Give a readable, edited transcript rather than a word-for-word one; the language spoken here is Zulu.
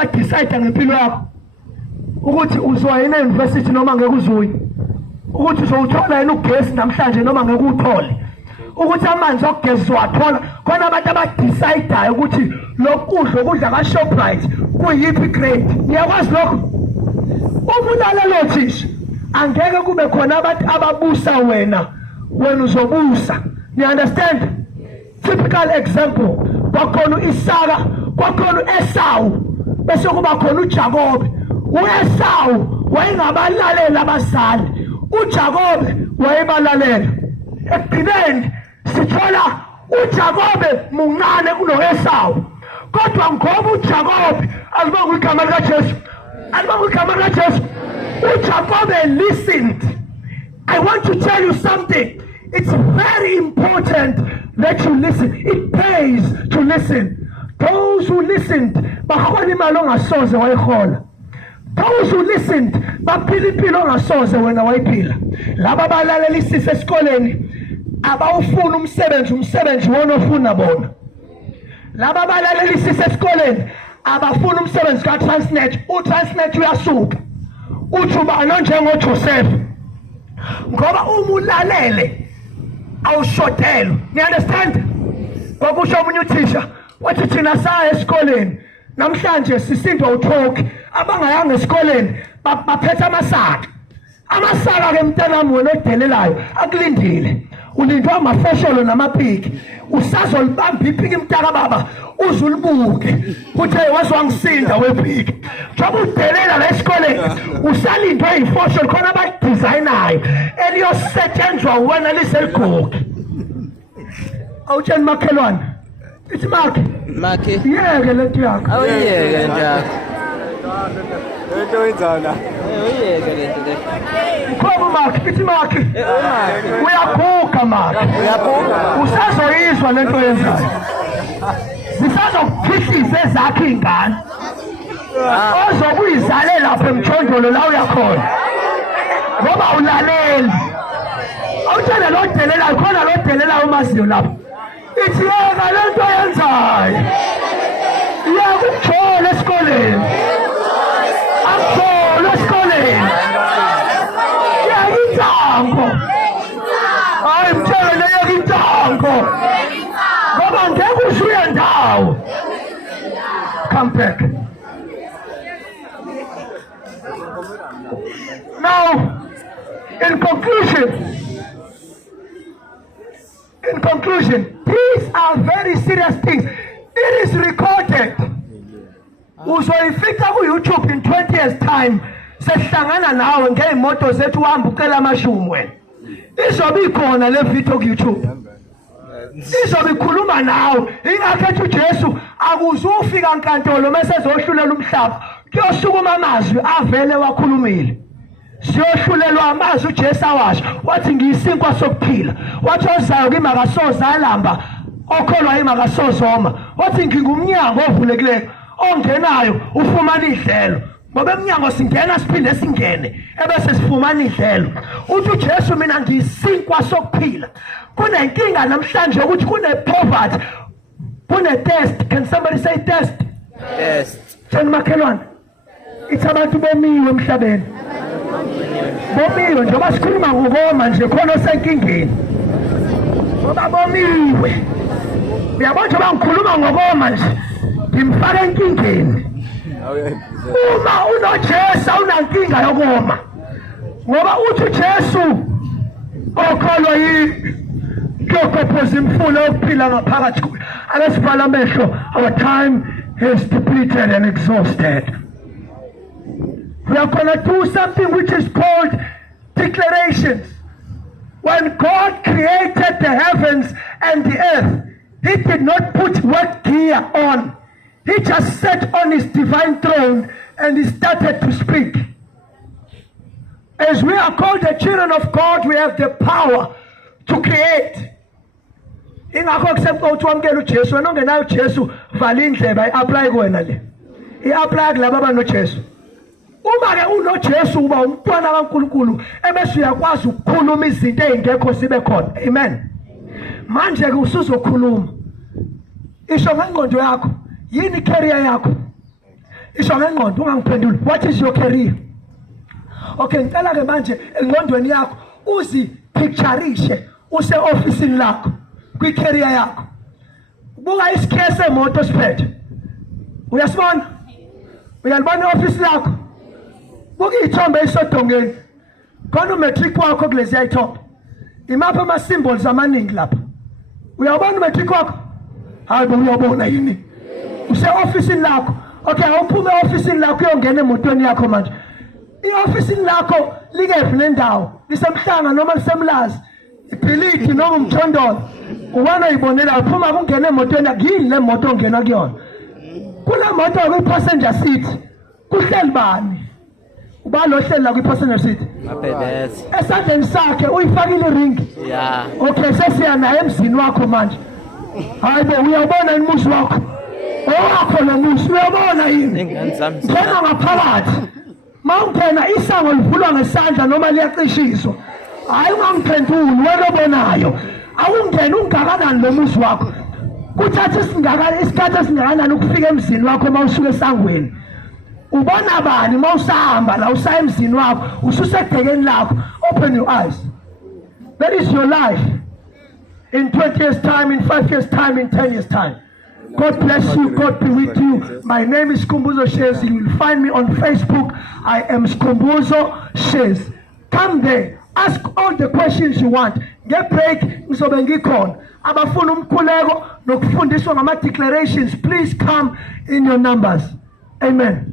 aba decide ngempilo yakho ukuthi uzoyena university noma ngeke uzoyi, ukuthi uzowuthola yena ugesi namhlanje noma ngeke uthole, ukuthi amanzi ogesi wathola. Khona abantu abadecidayo ukuthi lokudla okudla ka Shoprite kuyiphi grade. Niyakwazi lokho? Uma ulalelo thisha angeke kube khona abantu ababusa wena uzobusa. You understand? Typical example, kwakhona uIsaka, kwakhona uEsau, bese kuba khona uJakobe. UEsau wayengabalalela abazali, uJakobe wayebalalela. Ekugcineni sithola uJakobe muncane kunoEsau, kodwa ngoba uJakobe alibonga igama likaJesu, alibonga igama likaJesu, uJakobe listened. I want to tell you something. It's very important that you listen. It pays to listen. Those who listened, bakhona imali ongasoze wayihola. Those who listened, baphila impilo ongasoze wena wayiphila. Laba balalelisisa esikoleni, abawufuna umsebenzi wona ofuna bona. Laba balalelisisa esikoleni, abafuna umsebenzi ka Transnet, uTransnet uyasuka. Uthi ubani njengoJoseph. Ngoba uma ulalele awushotelwa. You understand? Kwakusho omunye uthisha wathi thina saya esikoleni namhlanje sisindwa uthoki, abangayanga esikoleni baphethe amasaka. Amasaka ke mntanami wena odelelayo akulindile. Ulindwa amafesholo namaphiki. Usazolibamba iphiki mntaka baba uzulibuke. Uthe wazwangisinda wephiki. Njoba udelela la esikoleni usalindwe ifosholo khona abadesignayo eliyosetshenzwa wena liseligugu. Awutsheni makhelwane. Ithi makhe. Makhe. Yeke lento yakho. Awuyeke lento yakho. Lento wenzana. Uyeke lento le. Khoba makhe, ithi makhe. Uyaguga makhe. Uyaguga. Usazoyizwa lento yenzayo. Zisazokuphihliza ezakhe ingane. Ozokuyizale lapha emthondolo la uyakhona. Ngoba ulaleli. Awutshela lo delelayo khona lo delelayo umaziyo lapha. Ithi yeka lento yenzayo. Iyakujola esikoleni. Akujola esikoleni. Yeyintango. Hayi mtshele yeyintango. Ngoba ngeke ushuye ndawo. Come back. Now, in conclusion, these are very serious things. It is recorded. Uzoyifika ku YouTube in 20 years time. Sehlangana nawe ngeimoto zethu uhamba ucela amashumu wena. Izobe ikhona le video ku YouTube. Izobe ikhuluma nawe. Ingakhethi uJesu akuzufika enkantolo mase ezohlulela umhlaba. Kuyosukuma amazwi avele wakhulumile. Siyohlulelwa amazwi uJesu awasho. Wathi ngiyisinkwa sokuphila. Wathi ozayo kimi akasoze alamba. Okholwa yimi akasozoma. Wathi ngingumnyango ovulekileyo. Ongenayo ufumana idlelo. Ngoba eminyango singena siphinde singene ebese sifumana idlelo. Uthi uJesu mina ngiyisinkwa sokuphila. Kunenkinga namhlanje ukuthi poverty, thirst. Can somebody say thirst? Yes. Jani makhelwane. It's abantu bomiwe emhlabeni. Bomiwe njengoba sikhuluma ngokoma nje khona osenkingeni. Ngoba bomiwe. Uyabona njengoba ngikhuluma ngokoma nje ngimfaka enkingeni. Uma unoJesu awunankinga yokoma. Ngoba uthi uJesu okholwa yini kuyokophoza imfuno yokuphila ngaphakathi kuyo. Akasivala amehlo. Our time is depleted and exhausted. We are going to do something which is called declarations. When God created the heavens and the earth, He did not put work gear on. He just sat on His divine throne and He started to speak. As we are called the children of God, we have the power to create. Ingakho kusemqoqa ukuthi wamkela uJesu, wena ongenayo uJesu vala indlebe i-apply kuwena le. I-apply kulabo abanoJesu. Uma ke unoJesu uba umntwana kaNkulunkulu ebese uyakwazi ukukhuluma izinto ezingekho sibe khona. Amen. Manje ke usuzokhuluma. Isho ngengqondo yakho, yini career yakho? isho ngengqondo ungangiphenduli. What is your career? Okay, ngicela ke manje engqondweni yakho uzipictureishe use officeini lakho kwi-career yakho. Buka isikhe semoto siphethe. Uyasibona? Uyalibona i-office lakho? Buka iy'thombe ey'sodongeni. Khona umatric wakho kuleziya y'thombe. Imaphi ama-symbols amaningi lapha? Uyawubona umatric wakho? Hayi bo uyawubona yini? Use-officeini lakho. Okay, awuphume e-officeini lakho uyongena emotweni yakho manje. I-officeini lakho likephi nendawo? Lisemhlanga noma lisemlazi? Ibhilidi noma umthondolo? Ubana uyibonela uphuma kungena emotweni yakho. Yini le moto ongena kuyona? Kule moto kwi-passenger seat kuhleli bani? Uba lo hleli la kwi-passenger seat? Mapebezi. Esandleni sakhe uyifakile iringi. Ya. Okay, sesiya naye emzini wakho manje. Hayi bo uyabona umuzi wakho? Owakho lo muzi uyabona yini? Ingane zami. Ngena ngaphakathi. Mawungena isango livulwa ngesandla noma liyacishiswa. Hayi ungangiphenduli wena obonayo. Awungena ungakanani lo muzi wakho. Kuthatha isikhathi esingakanani ukufika emzini wakho mawusuka esangweni. Ubona bani mawusahamba la usaya emzini wakho ususegcekeni lakho. Open your eyes. That is your life. In 20 years time, in 5 years time, in 10 years time. God bless you. God be with you. My name is Skhumbuzo Shares. You will find me on Facebook. I am Skhumbuzo Shares. Come there. Ask all the questions you want. Get break. Ngizobe ngikhona. Abafuna umkhuleko nokufundiswa ngama declarations. Please come in your numbers. Amen.